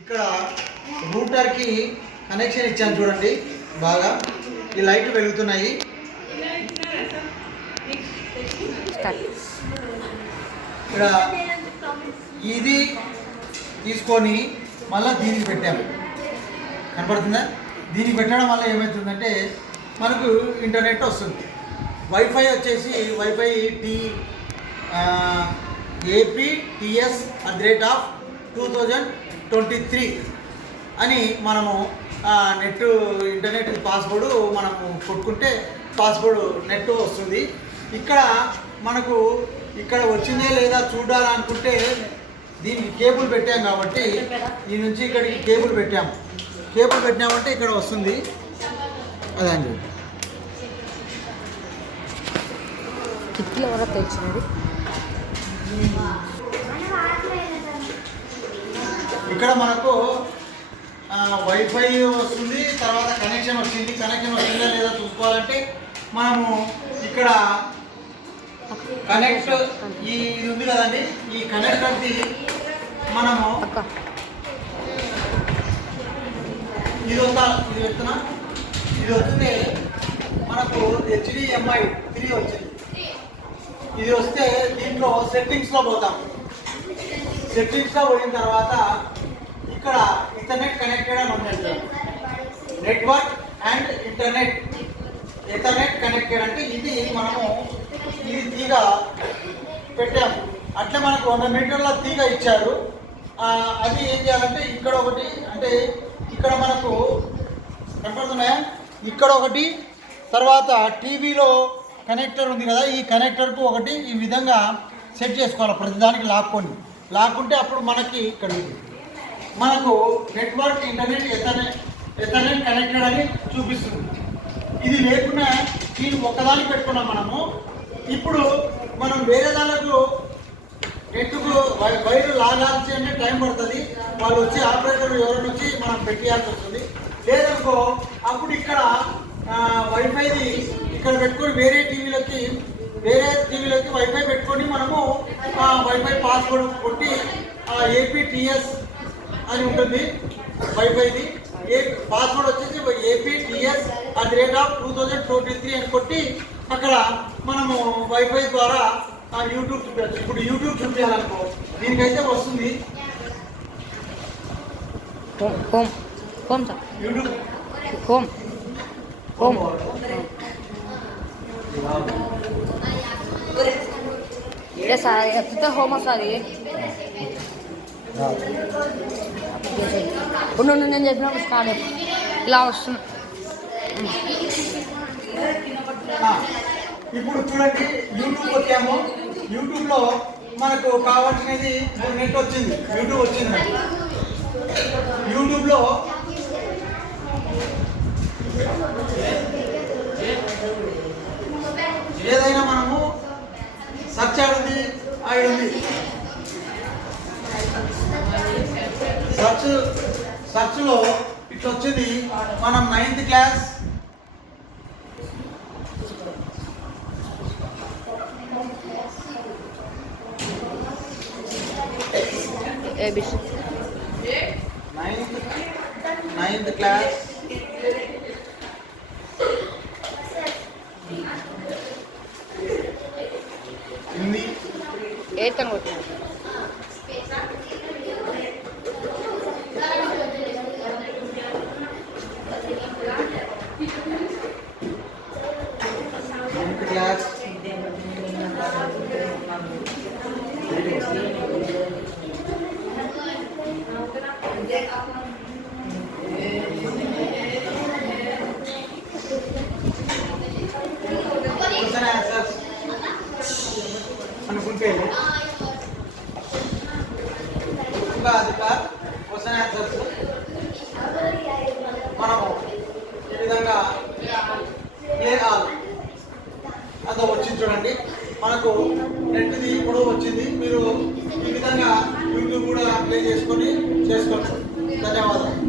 ఇక్కడ రూటర్కి కనెక్షన్ ఇచ్చాను చూడండి. బాగా ఈ లైట్ వెలుగుతున్నాయి. ఇక్కడ ఇది తీసుకొని మళ్ళీ దీనికి పెట్టాము. కనపడుతుందా? దీనికి పెట్టడం వల్ల ఏమవుతుందంటే మనకు ఇంటర్నెట్ వస్తుంది. వైఫై వచ్చేసి వైఫై APTS@2023 అని మనము నెట్ ఇంటర్నెట్ పాస్వర్డ్ మనము కొట్టుకుంటే పాస్వర్డ్ నెట్ వస్తుంది. ఇక్కడ మనకు ఇక్కడ వచ్చిందే లేదా చూడాలనుకుంటే దీనికి కేబుల్ పెట్టాం కాబట్టి ఈ నుంచి ఇక్కడికి కేబుల్ పెట్టామంటే ఇక్కడ వస్తుంది. అదండి. ఇక్కడ మనకు వైఫై వస్తుంది. తర్వాత కనెక్షన్ వస్తుందా లేదా చూసుకోవాలంటే మనము ఇక్కడ కనెక్ట్ ఇది ఉంది కదండి, ఈ కనెక్టర్ది మనము ఇది వస్తే మనకు HDMI 3 వచ్చింది. ఇది వస్తే దీంట్లో సెట్టింగ్స్లో పోతాం. సెట్టింగ్స్లో పోయిన తర్వాత ఇక్కడ ఇంటర్నెట్ కనెక్టెడ్ అని ఉంది. Network and internet Ethernet connected అంటే ఇది మనము ఇది తీగ పెట్టాము. అట్లా మనకు 100 మీటర్ల తీగ ఇచ్చారు. అది ఏం చేయాలంటే ఇక్కడ ఒకటి, అంటే ఇక్కడ మనకు కనపడుతున్నాయా, ఇక్కడ ఒకటి, తర్వాత టీవీలో కనెక్టర్ ఉంది కదా, ఈ కనెక్టర్కు ఒకటి ఈ విధంగా సెట్ చేసుకోవాలి. ప్రతిదానికి లాక్కుంటే అప్పుడు మనకి ఇక్కడ మనకు నెట్వర్క్ ఇంటర్నెట్ ఎథర్నెట్ కనెక్టెడ్ అని చూపిస్తుంది. ఇది లేకుండా దీన్ని ఒక్కదానికి పెట్టుకున్నాం మనము. ఇప్పుడు మనం వేరే దానికి నెట్కు వైర్ లాగాల్సి అంటే టైం పడుతుంది. వాళ్ళు వచ్చి ఆపరేటర్ ఎవరైనా వచ్చి మనం పెట్టేయాల్సి వస్తుంది. లేదనుకో అప్పుడు ఇక్కడ వైఫైది ఇక్కడ పెట్టుకొని వేరే టీవీలోకి వైఫై పెట్టుకొని మనము వైఫై పాస్వర్డ్ కొట్టి APTS అని ఉంటుంది. వైఫైది పాస్వర్డ్ వచ్చేసి APTS@2023 అని కొట్టి అక్కడ మనము వైఫై ద్వారా యూట్యూబ్ చూపించచ్చు. ఇప్పుడు యూట్యూబ్ చూపించాలనుకో దీనికైతే వస్తుంది. యూట్యూబ్ హోమ్ వస్తుంది. నేను చెప్పినప్పుడు స్టార్ట్ ఇలా వస్తుంది. ఇప్పుడు చూడండి, యూట్యూబ్ వచ్చాము. యూట్యూబ్లో మనకు కావాల్సినది నెట్ వచ్చింది, యూట్యూబ్ వచ్చింది. యూట్యూబ్లో ఏదైనా మనము సర్చ్ ఆడుంది సర్చ్లో ఇట్లా వచ్చింది. మనం 9th class ninth class Hindi 8th అనుకుంటున్నాను. క్లాస్ అనుకుంటే అధికార్ క్వశ్చన్ ఆన్సర్స్ మనము ఈ విధంగా అంత వచ్చింది చూడండి. మనకు నెట్ది ఇప్పుడు వచ్చింది. మీరు ఈ విధంగా యూట్యూబ్ కూడా అప్లై చేసుకోవచ్చు. ధన్యవాదాలు.